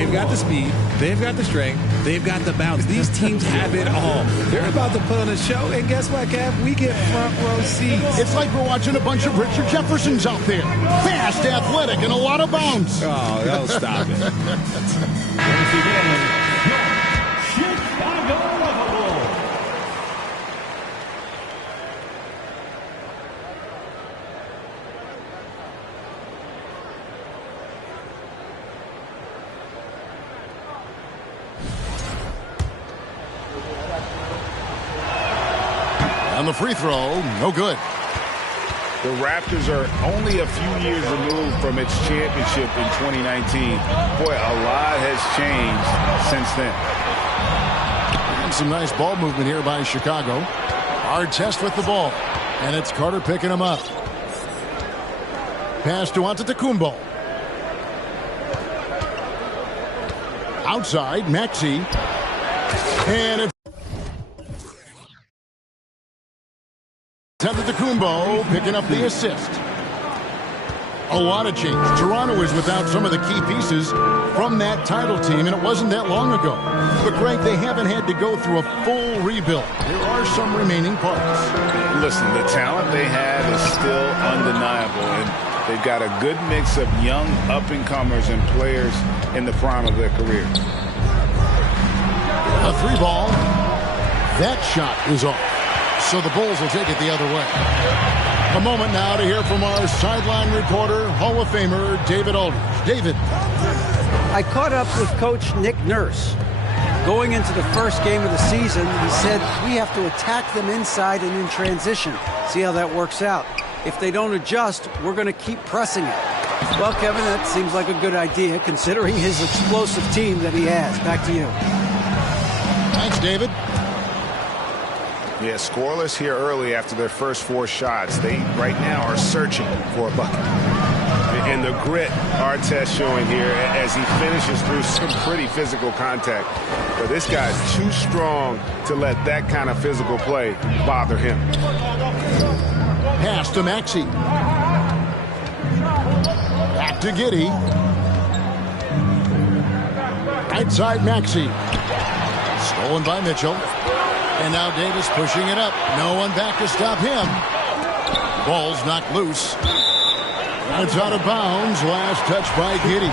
They've got the speed, they've got the strength, they've got the bounce. These teams have it all. They're about to put on a show, and guess what, Kev? We get front row seats. It's like we're watching a bunch of Richard Jeffersons out there. Fast, athletic, and a lot of bounce. Oh, don't stop it. On the free throw, no good. The Raptors are only a few years removed from its championship in 2019. Boy, a lot has changed since then. And some nice ball movement here by Chicago. Artest with the ball. And it's Carter picking him up. Pass to Antetkounmpo. Outside, Maxey. And it's Antetkounmpo picking up the assist. A lot of change. Toronto is without some of the key pieces from that title team, and it wasn't that long ago. But, Greg, they haven't had to go through a full rebuild. There are some remaining parts. Listen, the talent they have is still undeniable, and they've got a good mix of young up-and-comers and players in the prime of their career. A three ball. That shot is off. So the Bulls will take it the other way. A moment now to hear from our sideline reporter, Hall of Famer David Aldridge. David. I caught up with Coach Nick Nurse. Going into the first game of the season, he said we have to attack them inside and in transition. See how that works out. If they don't adjust, we're going to keep pressing it. Well, Kevin, that seems like a good idea considering his explosive team that he has. Back to you. Thanks, David. Yeah, scoreless here early after their first 4 shots. They, right now, are searching for a bucket. And the grit Artest showing here as he finishes through some pretty physical contact. But this guy's too strong to let that kind of physical play bother him. Pass to Maxey. Back to Giddey. Outside Maxey. Stolen by Mitchell. And now Davis pushing it up. No one back to stop him. Ball's knocked loose. It's out of bounds. Last touch by Giddey.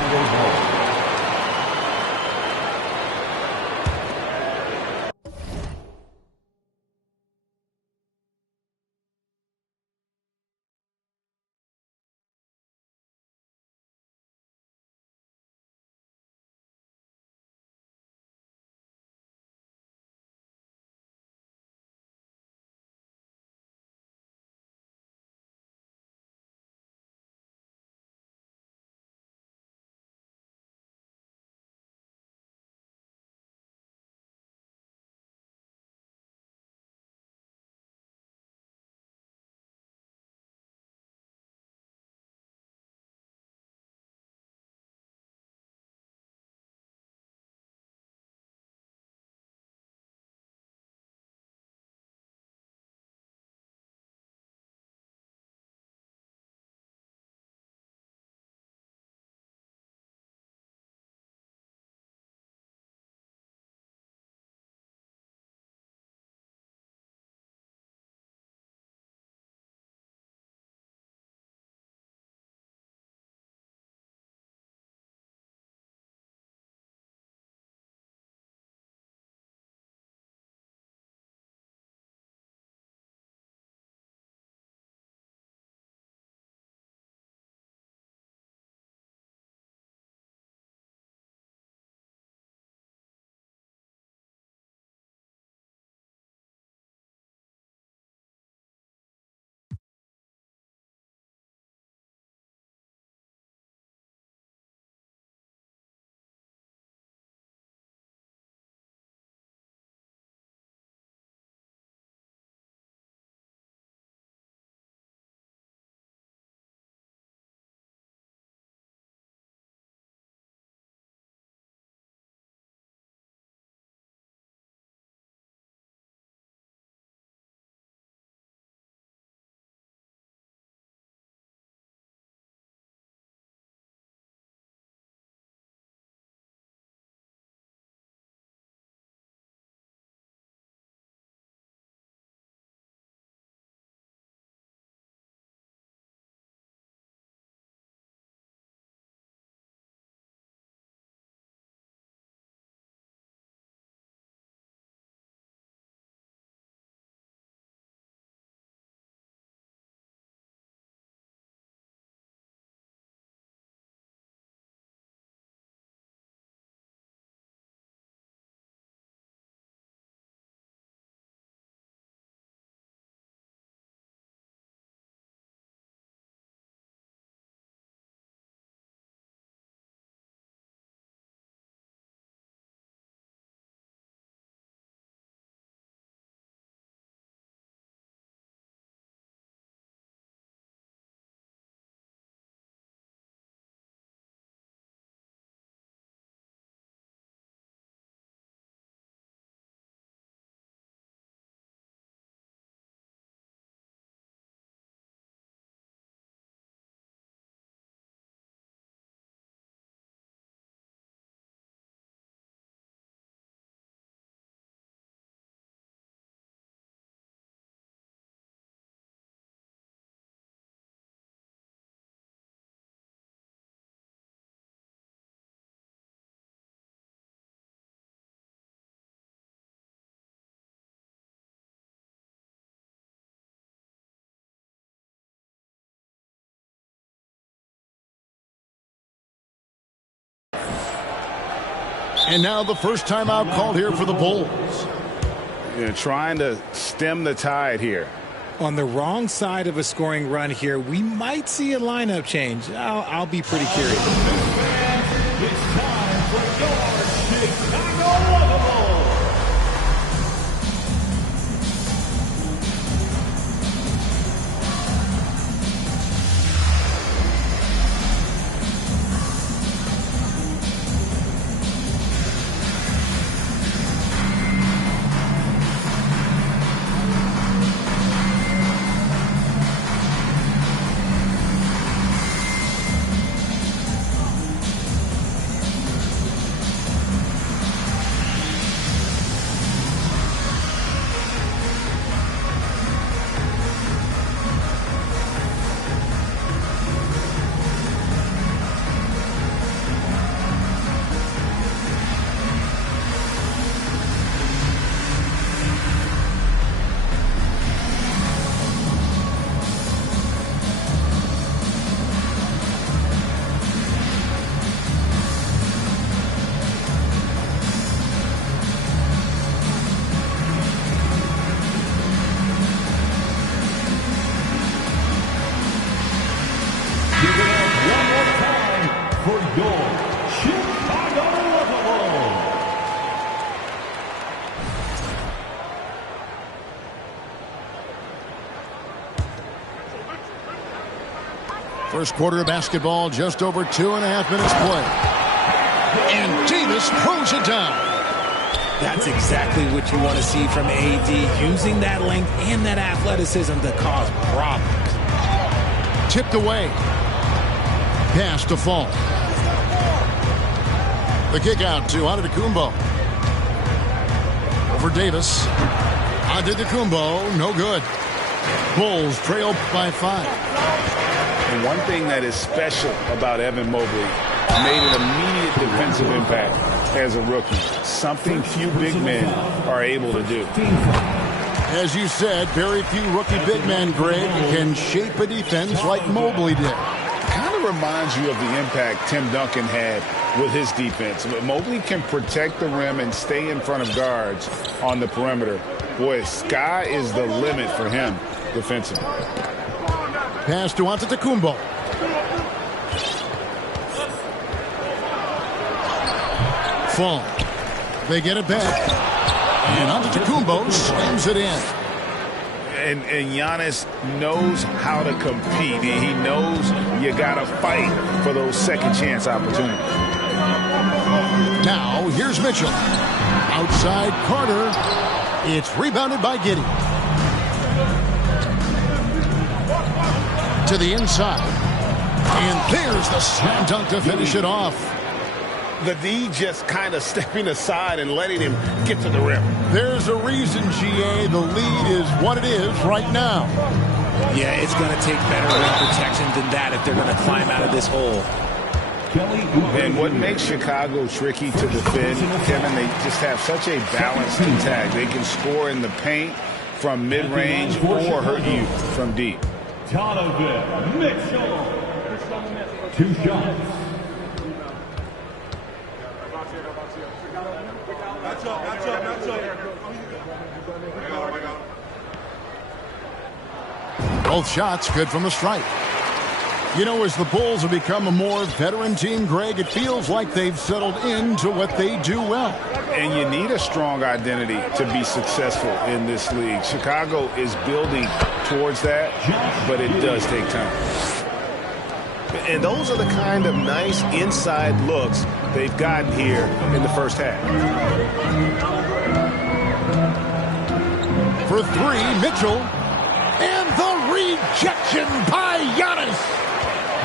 And now the first timeout called here for the Bulls. Trying to stem the tide here. On the wrong side of a scoring run here, we might see a lineup change. I'll be pretty curious. It's time for your Chicago Bulls. First quarter of basketball, just over 2.5 minutes play. And Davis throws it down. That's exactly what you want to see from AD, using that length and that athleticism to cause problems. Tipped away. Pass to Fall. The kick out to Antetkounmpo. Over Davis. Antetkounmpo, no good. Bulls trail by 5. And one thing that is special about Evan Mobley, made an immediate defensive impact as a rookie. Something few big men are able to do. As you said, very few rookie big men, Greg, can shape a defense like Mobley did. Kind of reminds you of the impact Tim Duncan had with his defense. But Mobley can protect the rim and stay in front of guards on the perimeter. Boy, sky is the limit for him defensively. Pass to Antetkounmpo. Fall. They get it back. And Antetkounmpo slams it in. And Giannis knows how to compete. He knows you got to fight for those second chance opportunities. Now, here's Mitchell. Outside Carter. It's rebounded by Giddey. To the inside. And there's the slam dunk to finish it off. The D just kind of stepping aside and letting him get to the rim. There's a reason, GA, the lead is what it is right now. Yeah, it's going to take better rim protection than that if they're going to climb out of this hole. And what makes Chicago tricky to defend, Kevin, they just have such a balanced attack. They can score in the paint from mid-range or hurt you from deep. Donovan Mitchell. 2 shots. Both shots good from the stripe. You know, as the Bulls have become a more veteran team, Greg, it feels like they've settled into what they do well. And you need a strong identity to be successful in this league. Chicago is building towards that, but it does take time. And those are the kind of nice inside looks they've gotten here in the first half. For 3, Mitchell. And the rejection by Giannis.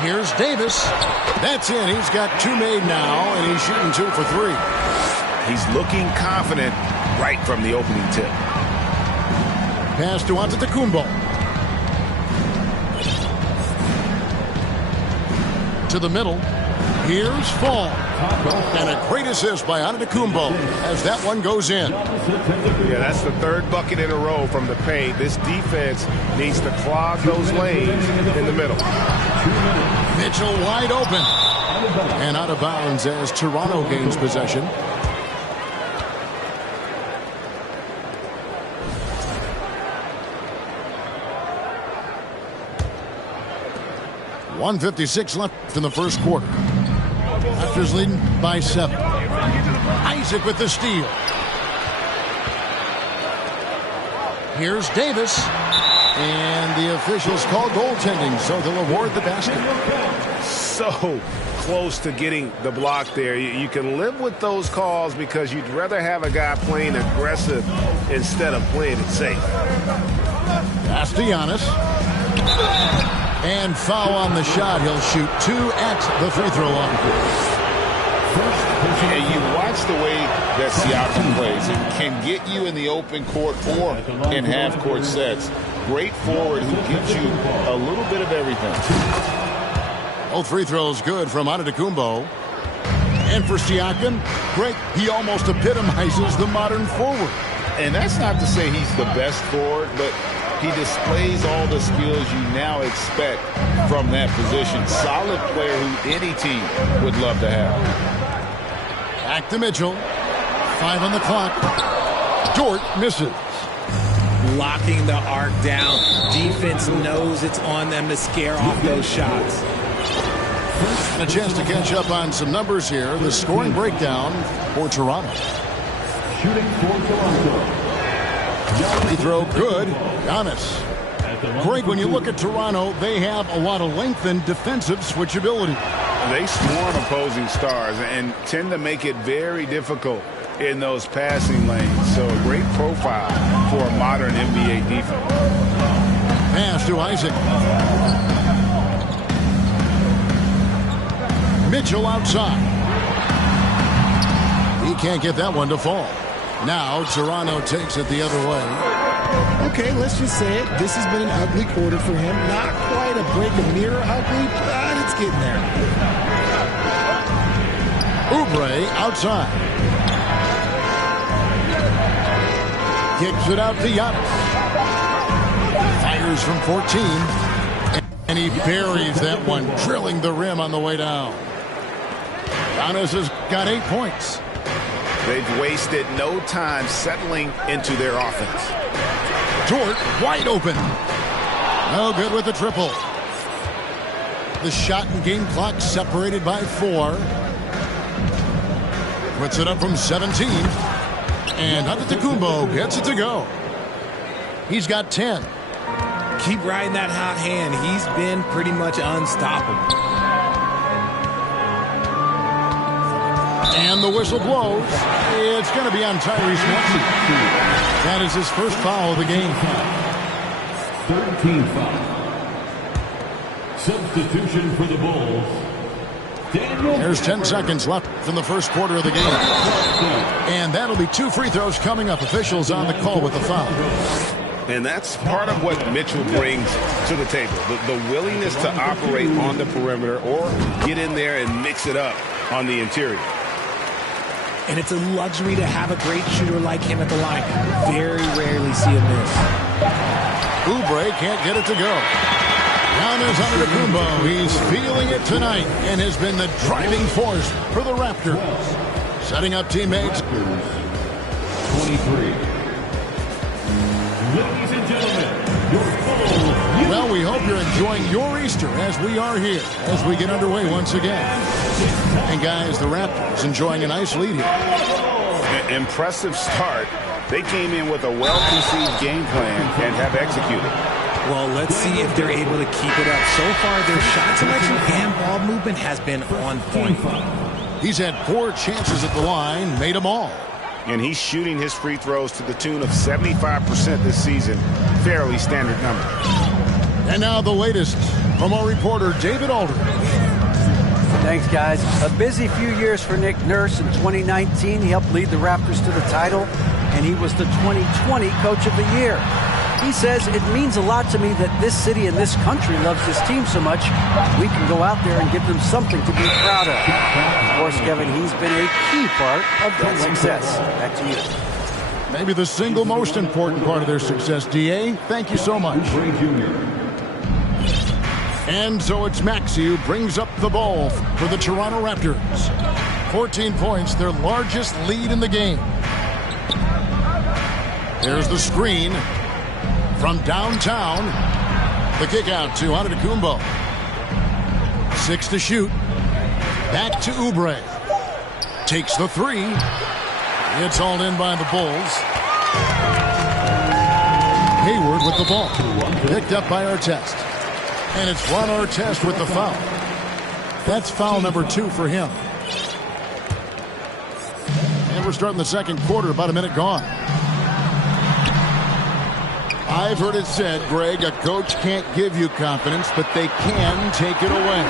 Here's Davis. That's in. He's got 2 made now, and he's shooting 2 for 3. He's looking confident right from the opening tip. Pass to Antetkounmpo. To the middle. Here's Fall. And a great assist by Antetkounmpo as that one goes in. Yeah, that's the 3rd bucket in a row from the paint. This defense needs to clog those lanes in the middle. Mitchell wide open. And out of bounds as Toronto gains possession. 1:56 left in the first quarter. Raptors leading by 7. Isaac with the steal. Here's Davis. And the officials call goaltending, so they'll award the basket. So close to getting the block there. You can live with those calls because you'd rather have a guy playing aggressive instead of playing it safe. Pass to Giannis. And foul on the shot. He'll shoot 2 at the free throw line. And you watch the way that Siakam plays. It can get you in the open court or in half-court sets. Great forward who gives you a little bit of everything. Both free throws good from Antetkounmpo. And for Siakam, great. He almost epitomizes the modern forward. And that's not to say he's the best forward, but he displays all the skills you now expect from that position. Solid player who any team would love to have. Back to Mitchell. 5 on the clock. Dort misses. Locking the arc down. Defense knows it's on them to scare off those shots. A chance to catch up on some numbers here. The scoring breakdown for Toronto. Shooting for Toronto. Free throw good. Giannis. Great. When you look at Toronto, they have a lot of length and defensive switchability. They swarm opposing stars and tend to make it very difficult in those passing lanes. So a great profile for a modern NBA defense. Pass to Isaac. Mitchell outside. He can't get that one to fall. Now Toronto takes it the other way. Okay, let's just say it. This has been an ugly quarter for him. Not quite a break of mirror ugly, but it's getting there. Oubre outside. Kicks it out to Giannis. Fires from 14. And he buries that one, drilling the rim on the way down. Giannis has got 8 points. They've wasted no time settling into their offense. Dort wide open. No good with the triple. The shot and game clock separated by 4. Puts it up from 17. And Antetkounmpo gets it to go. He's got 10. Keep riding that hot hand. He's been pretty much unstoppable. And the whistle blows. It's going to be on Tyrese Maxey. That is his first foul of the game. 13 foul. Substitution for the Bulls. There's 10 seconds left in the first quarter of the game. And that'll be 2 free throws coming up. Officials on the call with the foul. And that's part of what Mitchell brings to the table. The willingness to operate on the perimeter or get in there and mix it up on the interior. And it's a luxury to have a great shooter like him at the line. Very rarely see a miss. Oubre can't get it to go. Giannis Antetkounmpo. He's feeling it tonight and has been the driving force for the Raptors. Setting up teammates. 23. Ladies and gentlemen, your Bulls. Well, we hope you're enjoying your Easter as we are here as we get underway once again. And guys, the Raptors enjoying a nice lead here. Impressive start. They came in with a well-conceived game plan and have executed. Well, let's see if they're able to keep it up. So far, their shot selection and ball movement has been on point. He's had 4 chances at the line, made them all. And he's shooting his free throws to the tune of 75% this season. Fairly standard number. And now the latest from our reporter, David Aldridge. Thanks, guys. A busy few years for Nick Nurse. In 2019, he helped lead the Raptors to the title, and he was the 2020 Coach of the Year. He says, it means a lot to me that this city and this country loves this team so much. We can go out there and give them something to be proud of. Of course, Kevin, he's been a key part of that success. Back to you. Maybe the single most important part of their success, D.A. Thank you so much. And so it's Maxey who brings up the ball for the Toronto Raptors. 14 points, their largest lead in the game. There's the screen. From downtown, the kick out to Antetkounmpo. 6 to shoot. Back to Oubre. Takes the 3. It's hauled in by the Bulls. Hayward with the ball. Picked up by Artest. And it's Ron Artest with the foul. That's foul number 2 for him. And we're starting the second quarter, about a minute gone. I've heard it said, Greg, a coach can't give you confidence, but they can take it away.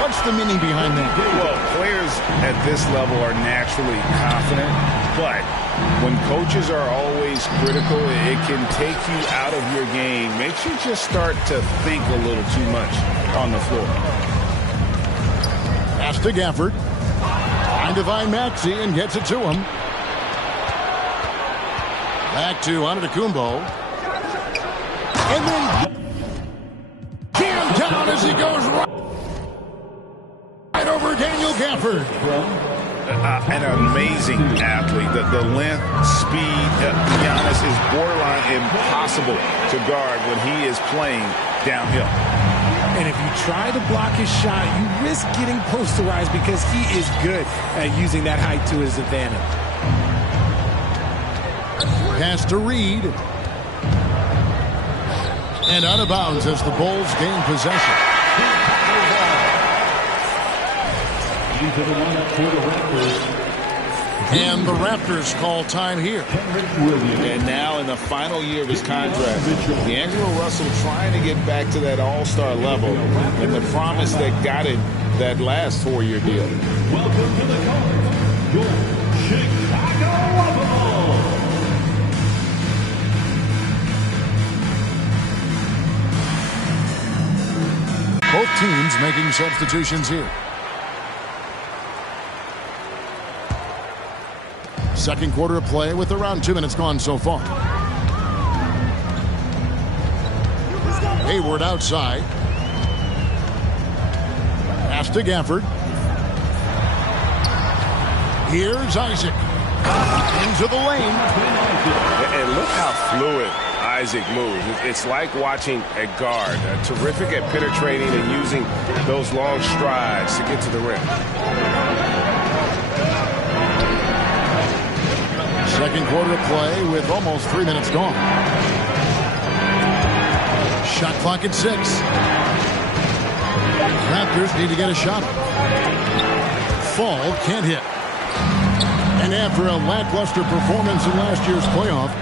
What's the meaning behind that? Well, players at this level are naturally confident, but when coaches are always critical, it can take you out of your game. Makes you just start to think a little too much on the floor. Pass to Gafford. Find Divine Maxey and gets it to him. Back to Antetkounmpo. And then jammed down as he goes right over Daniel Gafford. An amazing athlete. The length, speed, Giannis is borderline impossible to guard when he is playing downhill. And if you try to block his shot, you risk getting posterized because he is good at using that height to his advantage. Pass to Reed. And out of bounds as the Bulls gain possession. And the Raptors call time here. And now in the final year of his contract, D'Angelo Russell trying to get back to that all-star level and the promise that got him that last 4-year deal. Welcome to the Card, your Chicago Bulls. Both teams making substitutions here. Second quarter of play with around 2 minutes gone so far. Hayward outside. Pass to Gafford. Here's Isaac. Into the lane. And look how fluid Isaac moves. It's like watching a guard, terrific at penetrating and using those long strides to get to the rim. Second quarter of play with almost 3 minutes gone. Shot clock at 6. Raptors need to get a shot. Fall can't hit. And after a lackluster performance in last year's playoff,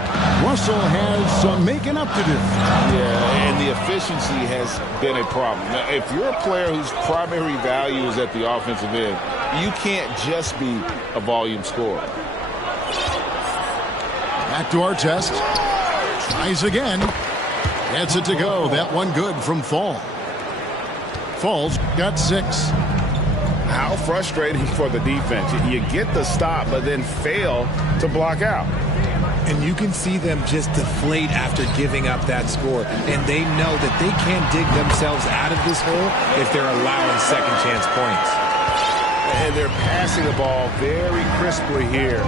Russell has some making up to do. Yeah, and the efficiency has been a problem. Now, if you're a player whose primary value is at the offensive end, you can't just be a volume scorer. Back to Artest. Tries again. Gets it to go. That one good from Fall. Fall's got 6. How frustrating for the defense. You get the stop, but then fail to block out. And you can see them just deflate after giving up that score. And they know that they can't dig themselves out of this hole if they're allowing second chance points. And they're passing the ball very crisply here.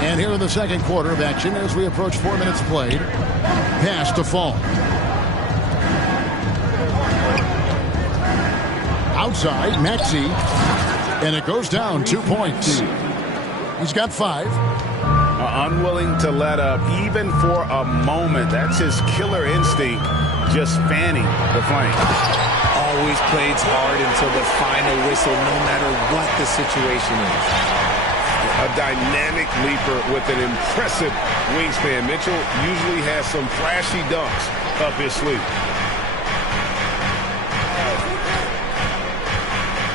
And here in the second quarter of action as we approach 4 minutes played. Pass to Fall. Outside, Maxey. And it goes down 2 points. He's got 5. Unwilling to let up even for a moment. That's his killer instinct, just fanning the flame. Always plays hard until the final whistle, no matter what the situation is. A dynamic leaper with an impressive wingspan. Mitchell usually has some flashy dunks up his sleeve.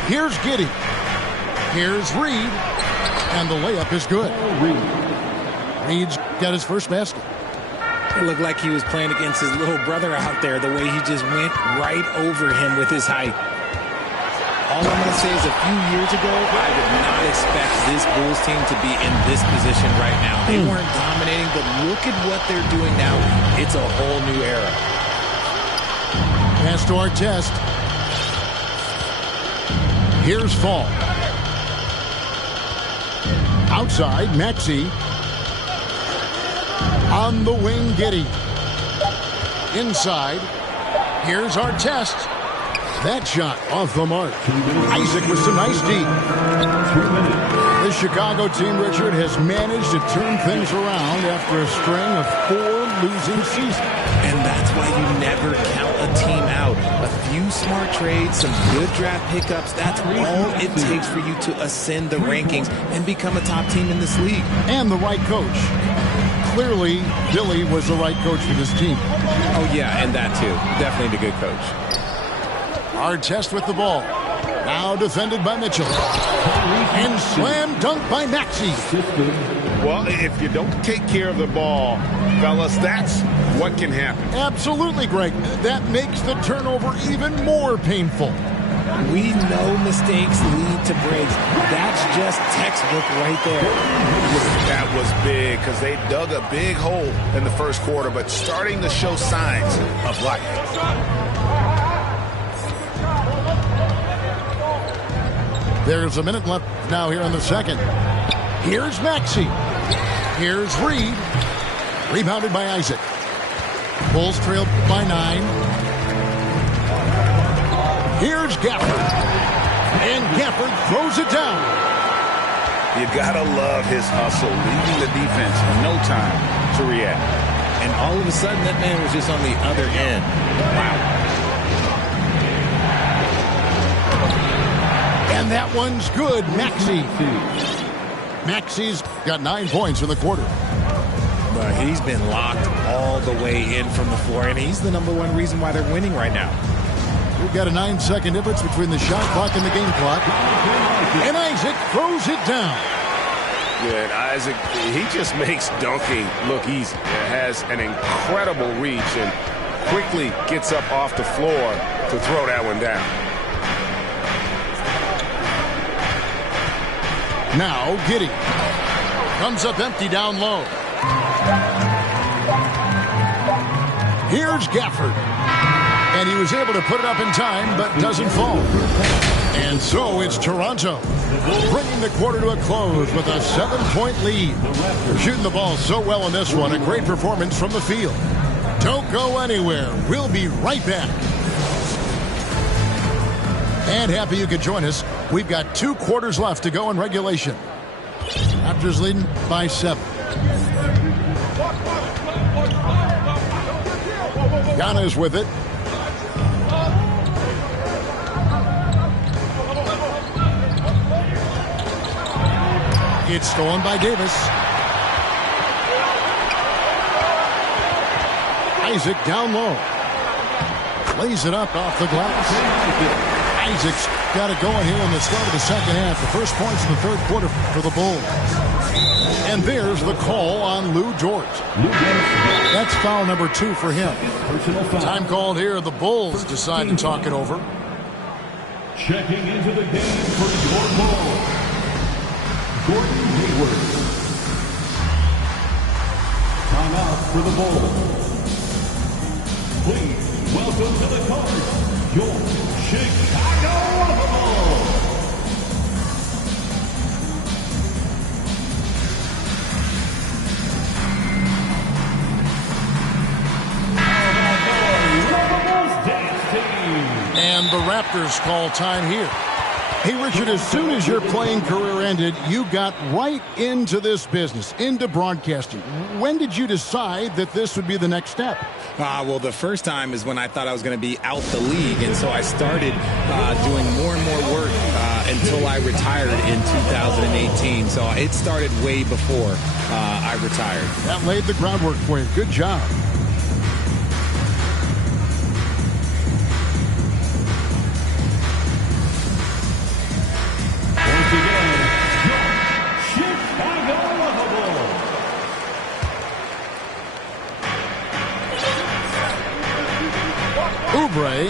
Here's Giddey. Here's Reed. And the layup is good. Reed's got his first basket. It looked like he was playing against his little brother out there, the way he just went right over him with his height. All I'm going to say is a few years ago, I did not expect this Bulls team to be in this position right now. They weren't dominating, but look at what they're doing now. It's a whole new era. Pass to Artest. Here's Fall. Outside, Maxey. On the wing, Giddey. Inside. Here's Artest. That shot off the mark. Isaac with some nice deep. The Chicago team, Richard, has managed to turn things around after a string of 4 losing seasons. And that's why you never count a team out. A few smart trades, some good draft pickups, that's all it takes for you to ascend the rankings and become a top team in this league. And the right coach. Clearly, Billy was the right coach for this team. Oh, yeah, and that too. Definitely the good coach. Artest with the ball. Now defended by Mitchell. And slam dunk by Maxey. Well, if you don't take care of the ball, fellas, that's what can happen. Absolutely, Greg. That makes the turnover even more painful. We know mistakes lead to breaks. That's just textbook right there. That was big because they dug a big hole in the first quarter, but starting to show signs of life. There's a minute left now here in the second. Here's Maxey. Here's Reed. Rebounded by Isaac. Bulls trail by 9. Here's Gafford. And Gafford throws it down. You gotta love his hustle, leaving the defense in no time to react. And all of a sudden, that man was just on the other end. Wow. And that one's good. Maxey. Maxey's got 9 points in the quarter. But he's been locked all the way in from the floor, and he's the #1 reason why they're winning right now. We've got a 9-second difference between the shot clock and the game clock. And Isaac throws it down. Yeah, and Isaac, he just makes dunking look easy. It has an incredible reach and quickly gets up off the floor to throw that one down. Now Giddey comes up empty down low. Here's Gafford. And he was able to put it up in time, but doesn't fall. And so it's Toronto, bringing the quarter to a close with a 7-point lead. They're shooting the ball so well in this one. A great performance from the field. Don't go anywhere. We'll be right back. And happy you could join us. We've got 2 quarters left to go in regulation. Raptors leading by 7. Giannis with it. It's stolen by Davis. Isaac down low. Lays it up off the glass. Isaac's got it going here in the start of the second half. The first points in the third quarter for the Bulls. And there's the call on Lou Dort. That's foul number 2 for him. Time called here. The Bulls decide to talk it over. Checking into the game for your ball, Gordon Hayward. Timeout for the Bulls. Please welcome to the court, your Chicago Bulls. And the Raptors call time here. Hey, Richard, as soon as your playing career ended, you got right into this business, into broadcasting. When did you decide that this would be the next step? Well, the first time is when I thought I was going to be out the league, and so I started doing more and more work until I retired in 2018. So it started way before I retired. That laid the groundwork for you. Good job.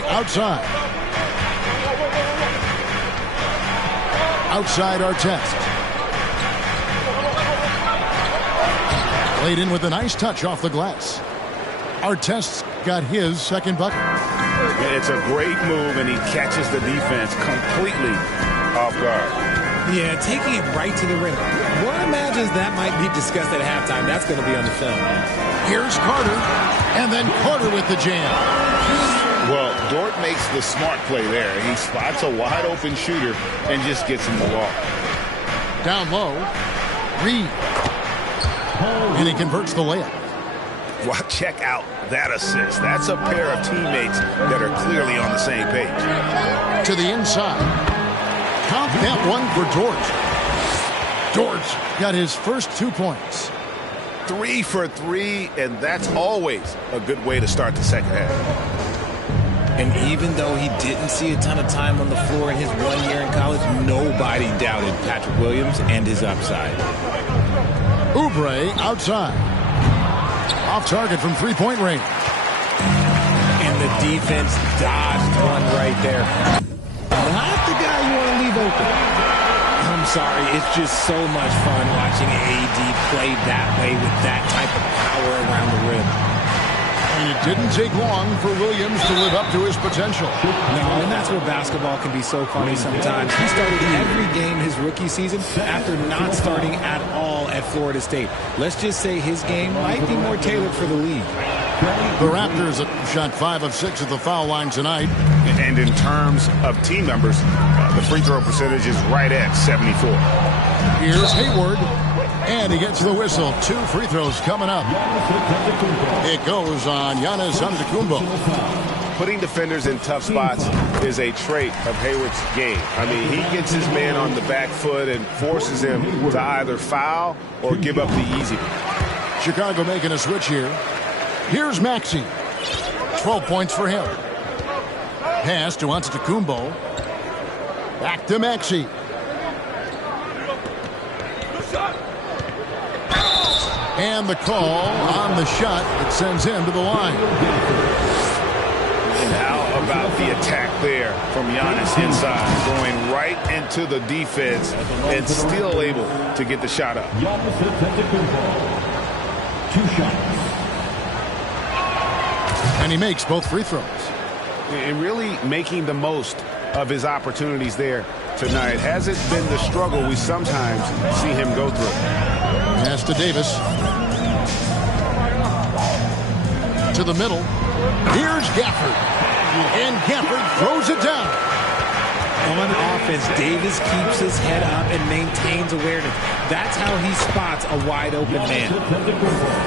Outside. Outside Artest. Played in with a nice touch off the glass. Artest's got his second bucket. It's a great move, and he catches the defense completely off guard. Yeah, taking it right to the rim. One imagines that might be discussed at halftime. That's going to be on the film. Here's Carter, and then Carter with the jam. Well, Dort makes the smart play there. He spots a wide-open shooter and just gets him the ball. Down low, Reed. And he converts the layup. Well, check out that assist. That's a pair of teammates that are clearly on the same page. To the inside. Count that one for Dort. Dort got his first 2 points. 3 for 3, and that's always a good way to start the second half. And even though he didn't see a ton of time on the floor in his 1 year in college, nobody doubted Patrick Williams and his upside. Oubre outside. Off target from three-point range. And the defense dodged one right there. Not the guy you want to leave open. I'm sorry, it's just so much fun watching AD play that way with that type of power around the rim. And it didn't take long for Williams to live up to his potential. No, and that's where basketball can be so funny sometimes. He started every game his rookie season after not starting at all at Florida State. Let's just say his game might be more tailored for the league. The Raptors shot 5 of 6 at the foul line tonight. And in terms of team numbers, the free throw percentage is right at 74. Here's Hayward. And he gets the whistle. 2 free throws coming up. It goes on Giannis Antetkounmpo. Putting defenders in tough spots is a trait of Hayward's game. I mean, he gets his man on the back foot and forces him to either foul or give up the easy one. Chicago making a switch here. Here's Maxey. 12 points for him. Pass to Antetkounmpo. Back to Maxey. And the call on the shot that sends him to the line. And how about the attack there from Giannis inside, going right into the defense and still able to get the shot up. 2 shots. And he makes both free throws. And really making the most of his opportunities there tonight. Hasn't been the struggle we sometimes see him go through. Pass to Davis. To the middle. Here's Gafford. And Gafford throws it down. On offense, Davis keeps his head up and maintains awareness. That's how he spots a wide-open man.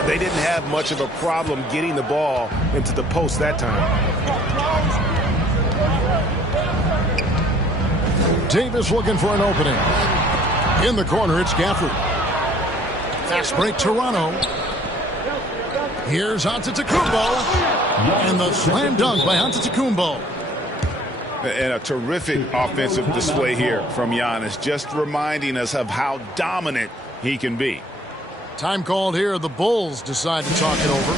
They didn't have much of a problem getting the ball into the post that time. Davis looking for an opening. In the corner, it's Gafford. Fast break, Toronto. Here's Antetkounmpo. And the slam dunk by Antetkounmpo. And a terrific offensive display here from Giannis, just reminding us of how dominant he can be. Time called here. The Bulls decide to talk it over.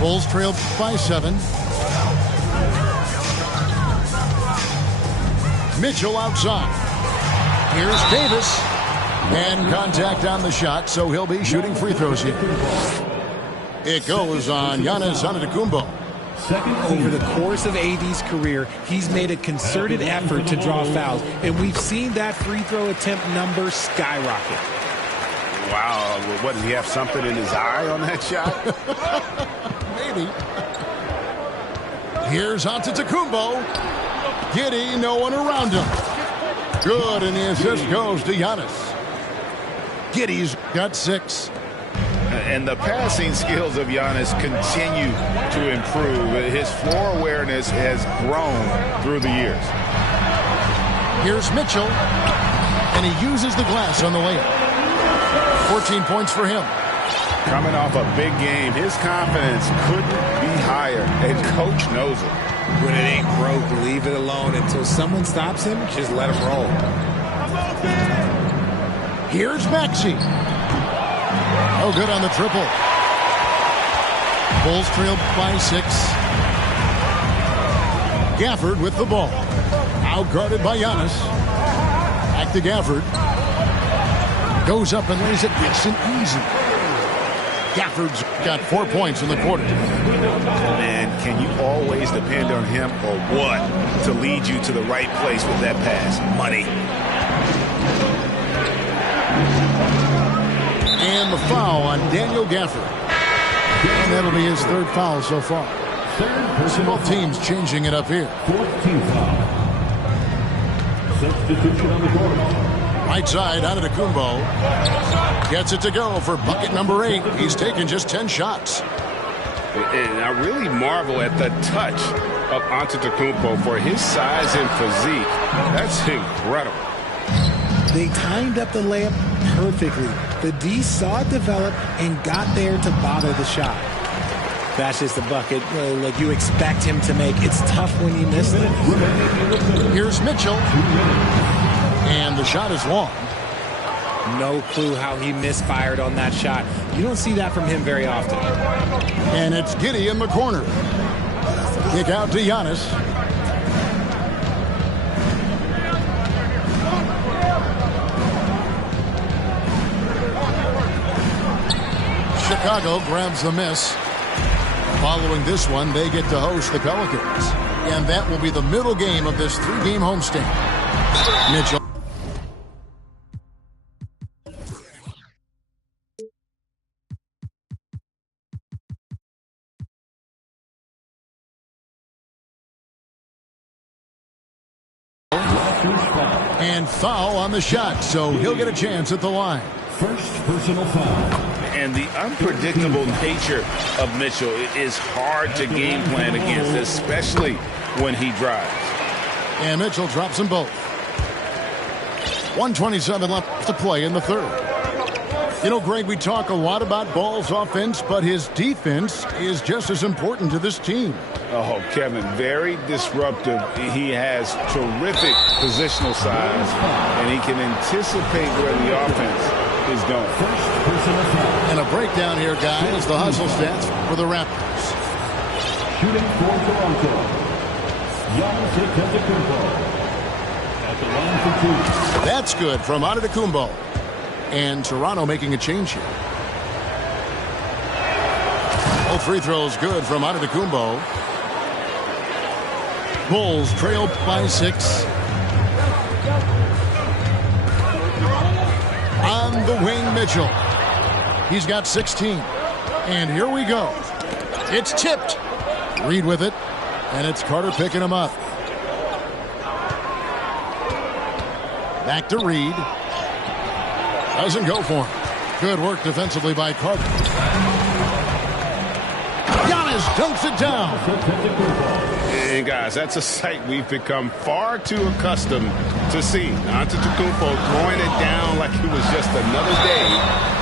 Bulls trailed by 7. Mitchell outside. Here's Davis. And contact on the shot, so he'll be shooting free throws here. It goes on Giannis Antetokounmpo. Over the course of AD's career, he's made a concerted effort to draw fouls, and we've seen that free throw attempt number skyrocket. Wow, what, did he have something in his eye on that shot? Maybe. Here's Antetokounmpo. Giddy, no one around him. Good, and the assist goes to Giannis. Giddy's got 6. And the passing skills of Giannis continue to improve. His floor awareness has grown through the years. Here's Mitchell. And he uses the glass on the layup. 14 points for him. Coming off a big game, his confidence couldn't be higher, and Coach knows it. When it ain't broke, leave it alone. Until someone stops him, just let him roll. Here's Maxey. No good on the triple. Bulls trail by 6. Gafford with the ball. Out guarded by Giannis. Back to Gafford. Goes up and lays it nice and easy. Gafford's got 4 points in the quarter. Man, can you always depend on him or what to lead you to the right place with that pass? Money. And the foul on Daniel Gafford. And that'll be his 3rd foul so far. Both teams changing it up here. 4th team foul. Substitution on the court. Right side, Antetkounmpo. Gets it to go for bucket number 8. He's taken just 10 shots. And I really marvel at the touch of Antetkounmpo for his size and physique. That's incredible. They timed up the layup perfectly. The D saw it develop and got there to bother the shot. That's just the bucket like you expect him to make. It's tough when you miss it. Here's Mitchell. And the shot is long. No clue how he misfired on that shot. You don't see that from him very often. And it's Giddey in the corner. Kick out to Giannis. Chicago grabs the miss. Following this one, they get to host the Pelicans. And that will be the middle game of this 3-game homestand. Mitchell. And foul on the shot, so he'll get a chance at the line. First personal foul. And the unpredictable nature of Mitchell is hard to game plan against, especially when he drives. And Mitchell drops them both. 1:27 left to play in the 3rd. You know, Greg, we talk a lot about Ball's offense, but his defense is just as important to this team. Oh, Kevin, very disruptive. He has terrific positional size, and he can anticipate where the offense is going. First personal foul. And a breakdown here, guys. The hustle stats for the Raptors. Shooting for Toronto. Giannis Antetkounmpo. At the line for 2. That's good from Antetkounmpo. And Toronto making a change here. Both free throws good from Antetkounmpo. Bulls trail by 6. On the wing, Mitchell. He's got 16. And here we go. It's tipped. Reed with it. And it's Carter picking him up. Back to Reed. Doesn't go for him. Good work defensively by Carter. Giannis dunks it down. And guys, that's a sight we've become far too accustomed to seeing. Antetkounmpo throwing it down like it was just another day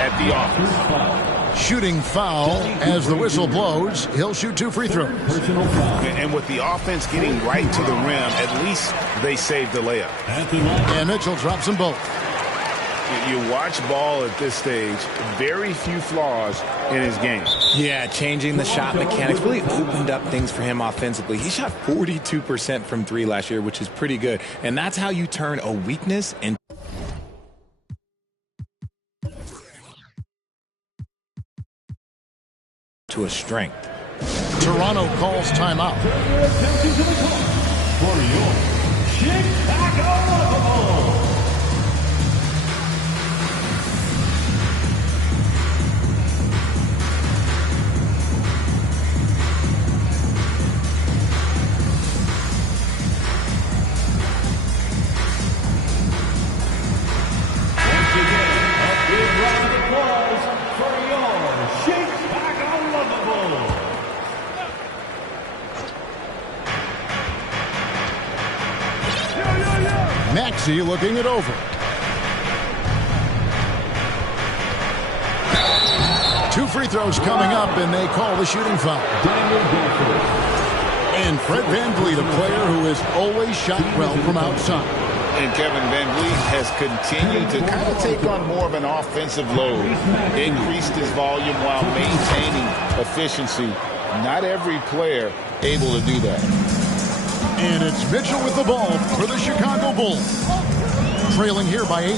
at the office. Shooting foul as the whistle blows. He'll shoot 2 free throws. And with the offense getting right to the rim, at least they saved the layup. And Mitchell drops them both. You watch Ball at this stage, very few flaws in his game. Yeah, changing the shot mechanics really opened up things for him offensively. He shot 42% from 3 last year, which is pretty good. And that's how you turn a weakness into a strength. Toronto calls timeout. For your Chicago Bulls. Maxey looking it over. free throws coming up, and they call the shooting foul. And Fred VanVleet, a player who has always shot well from outside. And Kevin VanVleet has continued to kind of take on more of an offensive load. Increased his volume while maintaining efficiency. Not every player able to do that. And it's Mitchell with the ball for the Chicago Bulls. Trailing here by 8.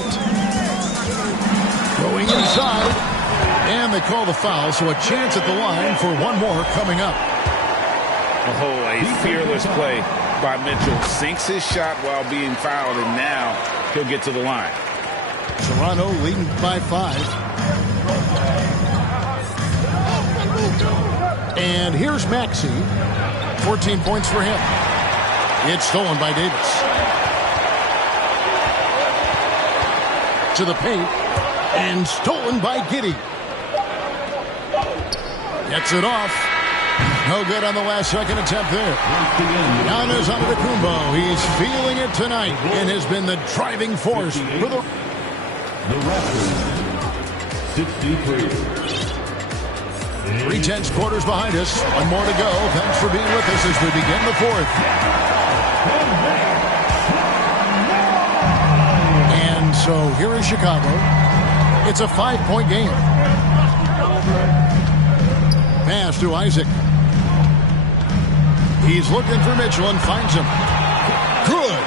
Going inside. And they call the foul, so a chance at the line for one more coming up. Oh, a fearless play by Mitchell. Sinks his shot while being fouled, and now he'll get to the line. Toronto leading by 5. And here's Maxey. 14 points for him. It's stolen by Davis. To the paint. And stolen by Giddey. Gets it off. No good on the last second attempt there. Giannis Antetkounmpo. He's feeling it tonight and has been the driving force for the Raptors. 63. 3/10 quarters behind us. One more to go. Thanks for being with us as we begin the fourth. And so here is Chicago. It's a 5-point game. Pass to Isaac. He's looking for Mitchell and finds him. Good.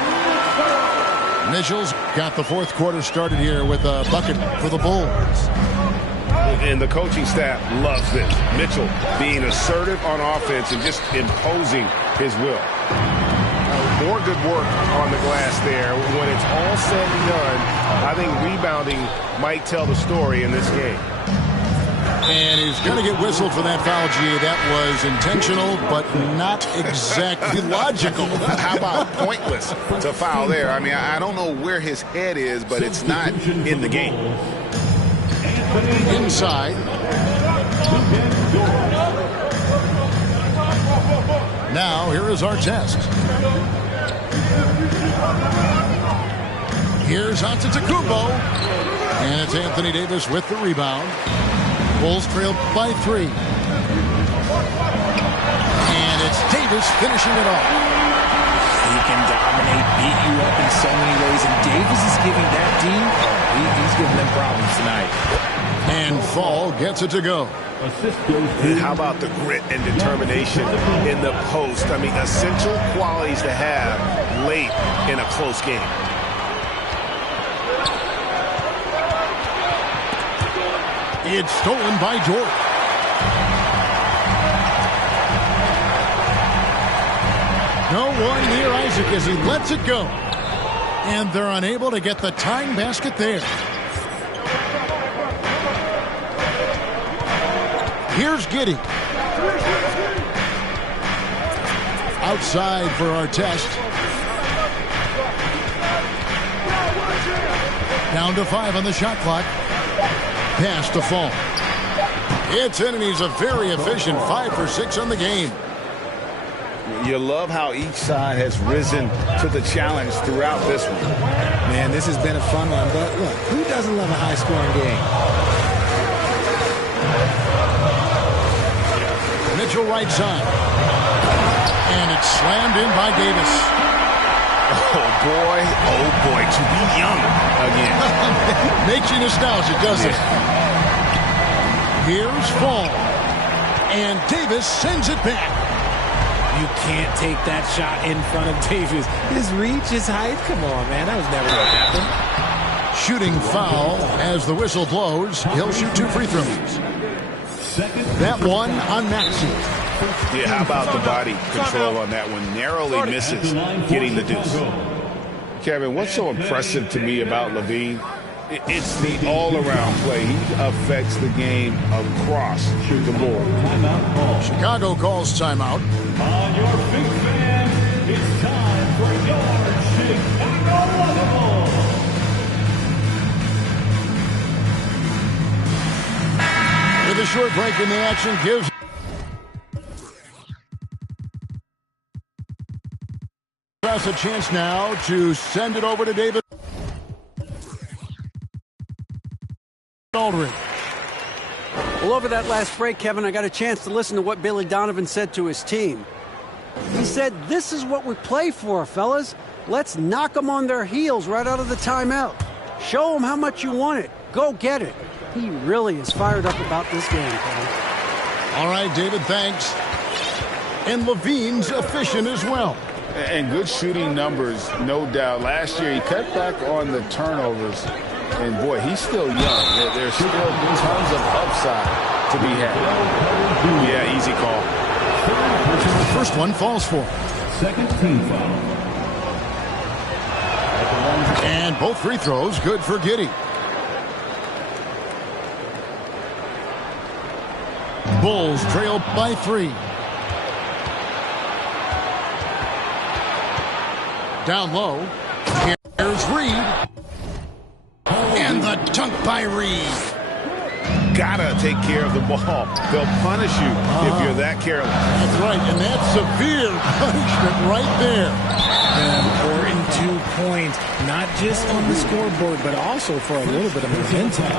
Mitchell's got the fourth quarter started here with a bucket for the Bulls. And the coaching staff loves this. Mitchell being assertive on offense and just imposing his will. More good work on the glass there. When it's all said and done, I think rebounding might tell the story in this game. And he's going to get whistled for that foul, G. That was intentional, but not exactly logical. How about pointless to foul there? I mean, I don't know where his head is, but it's not in the game. Inside. Now, here is our test. Here's Antetkounmpo. And it's Anthony Davis with the rebound. Bulls trail by 3. And it's Davis finishing it off. He can dominate, beat you up in so many ways, and Davis is giving that team, he's giving them problems tonight. And Fall gets it to go. How about the grit and determination in the post? I mean, essential qualities to have late in a close game. It's stolen by Jordan. No one near Isaac as he lets it go. And they're unable to get the tying basket there. Here's Giddey. Outside for our test. Down to 5 on the shot clock. Pass to Fall. It's in, and he's a very efficient 5 for 6 on the game. You love how each side has risen to the challenge throughout this one. Man, this has been a fun one, but look, who doesn't love a high-scoring game? Mitchell right side. And it's slammed in by Davis. Oh, boy, to be young again. Makes you nostalgic, doesn't it? Here's Fall. And Davis sends it back. You can't take that shot in front of Davis. His reach, his height, come on, man. That was never going to happen. Shooting foul as the whistle blows. He'll shoot 2 free throws. That one on Maxey. Yeah, how about the body control on that one? Narrowly misses getting the deuce. Kevin, what's so impressive to me about Levine? It's the all-around play. He affects the game across the board. Chicago calls timeout. On your big fan, it's time for your Chicago Bulls. With a short break in the action, gives us a chance now to send it over to David Aldridge. Well, over that last break, Kevin, I got a chance to listen to what Billy Donovan said to his team. He said, "This is what we play for, fellas. Let's knock them on their heels right out of the timeout. Show them how much you want it. Go get it." He really is fired up about this game, Kevin. All right, David, thanks. And Levine's efficient as well. And good shooting numbers, no doubt. Last year, he cut back on the turnovers. And, boy, he's still young. There's still tons of upside to be had. Yeah, easy call. The first one falls for him. Second team foul. And both free throws good for Giddey. Bulls trail by 3. Down low. Here's Reed. And the dunk by Reed. Gotta take care of the ball. They'll punish you if you're that careless. That's right, and that's severe punishment right there. An important 2 points, not just on the scoreboard, but also for a little bit of momentum.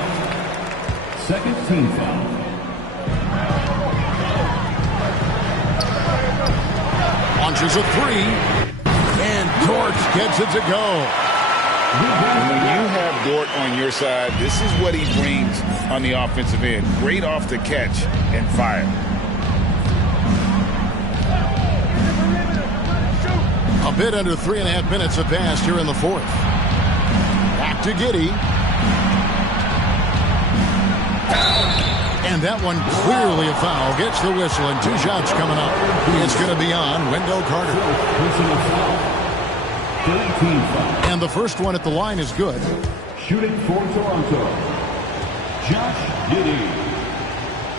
Second team foul. Launches a 3. And Dort gets it to go. When you have Dort on your side, this is what he brings on the offensive end. Great off the catch and fire. A bit under 3.5 minutes have passed here in the fourth. Back to Giddey. And that one clearly a foul. Gets the whistle and 2 shots coming up. It's going to be on Wendell Carter. And the first one at the line is good. Shooting for Toronto, Josh Giddey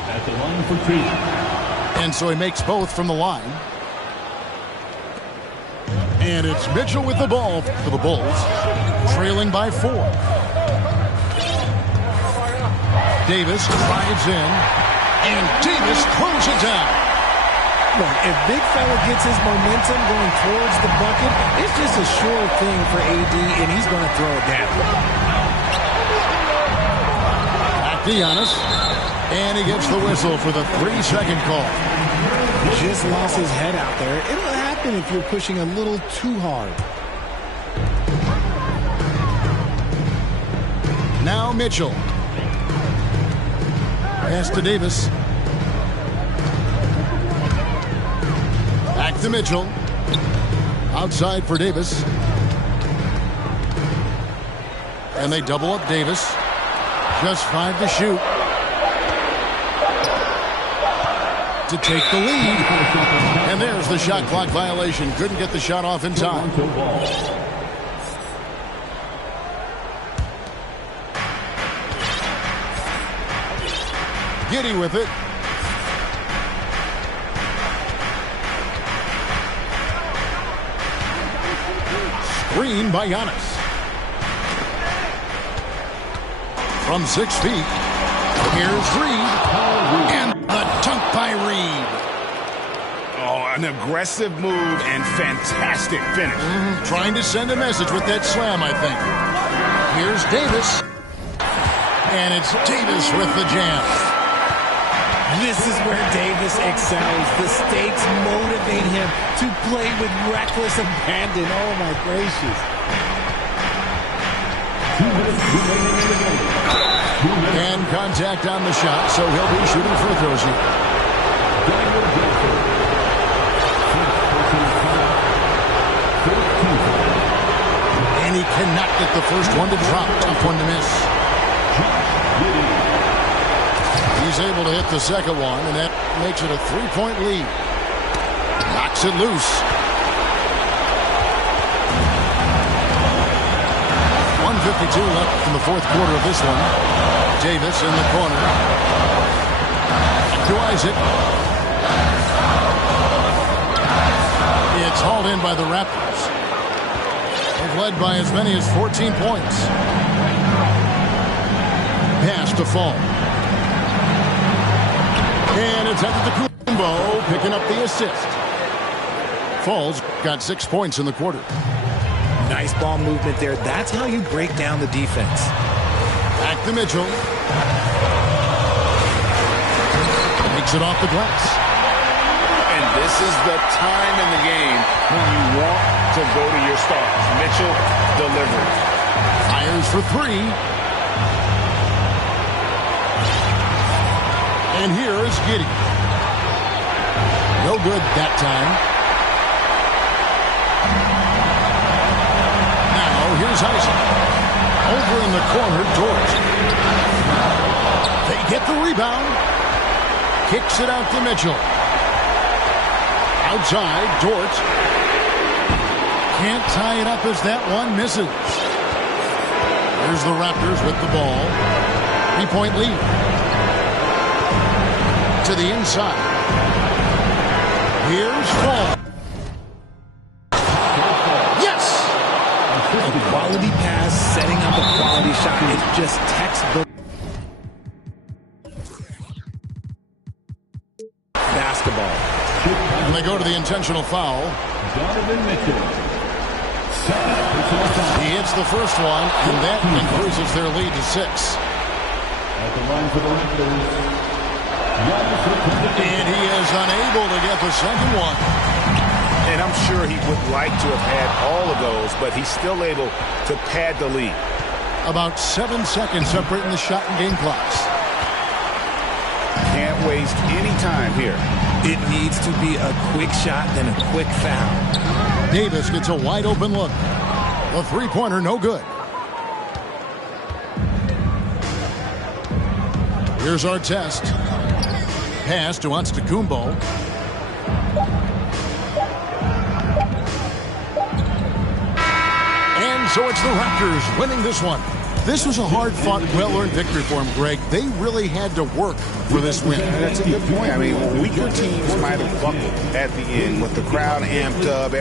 at the line for 2. And so he makes both from the line. And it's Mitchell with the ball for the Bulls, trailing by 4. Davis drives in, and Davis throws it down. Look, if Big Fella gets his momentum going towards the bucket, it's just a sure thing for AD, and he's going to throw it down. Back to Giannis, and he gets the whistle for the 3-second call. Just lost his head out there. It'll happen if you're pushing a little too hard. Now Mitchell. Pass to Davis. Back to Mitchell. Outside for Davis. And they double up Davis. Just 5 to shoot. To take the lead. And there's the shot clock violation. Couldn't get the shot off in time. Giddey with it. Screen by Giannis. From 6 feet. Here's Reed. And the dunk by Reed. Oh, an aggressive move and fantastic finish. Trying to send a message with that slam, I think. Here's Davis. And it's Davis with the jam. This is where Davis excels. The stakes motivate him to play with reckless abandon. Oh, my gracious. And contact on the shot, so he'll be shooting free throws here. And he cannot get the first one to drop. Tough one to miss. He's able to hit the second one, and that makes it a 3-point lead. Knocks it loose. 1:52 left in the fourth quarter of this one. Davis in the corner. To Isaac. It's hauled in by the Raptors. They've led by as many as 14 points. Pass to Fall. And it's Antetkounmpo picking up the assist. Fall's got 6 points in the quarter. Nice ball movement there. That's how you break down the defense. Back to Mitchell. Takes it off the glass. And this is the time in the game when you want to go to your stars. Mitchell delivered. Fires for three. And here is Giddey. No good that time. Now here's Isaac. Over in the corner, Dort. They get the rebound. Kicks it out to Mitchell. Outside, Dort. Can't tie it up as that one misses. Here's the Raptors with the ball. 3-point lead. To the inside. Here's Fall. Yes! A quality pass, setting up a quality shot. It's just textbook basketball. And they go to the intentional foul. He hits the first one, and that increases their lead to 6. At the line for the Raptors, And he is unable to get the second one. And I'm sure he would like to have had all of those, but he's still able to pad the lead. About 7 seconds separating the shot and game clocks. Can't waste any time here. It needs to be a quick shot and a quick foul. Davis gets a wide open look. The three-pointer no good. Here's our test. Pass to Antetkounmpo. And so it's the Raptors winning this one. This was a hard-fought, well-earned victory for them, Greg. They really had to work for this win. That's a good point. I mean, weaker teams might have buckled at the end with the crowd amped up.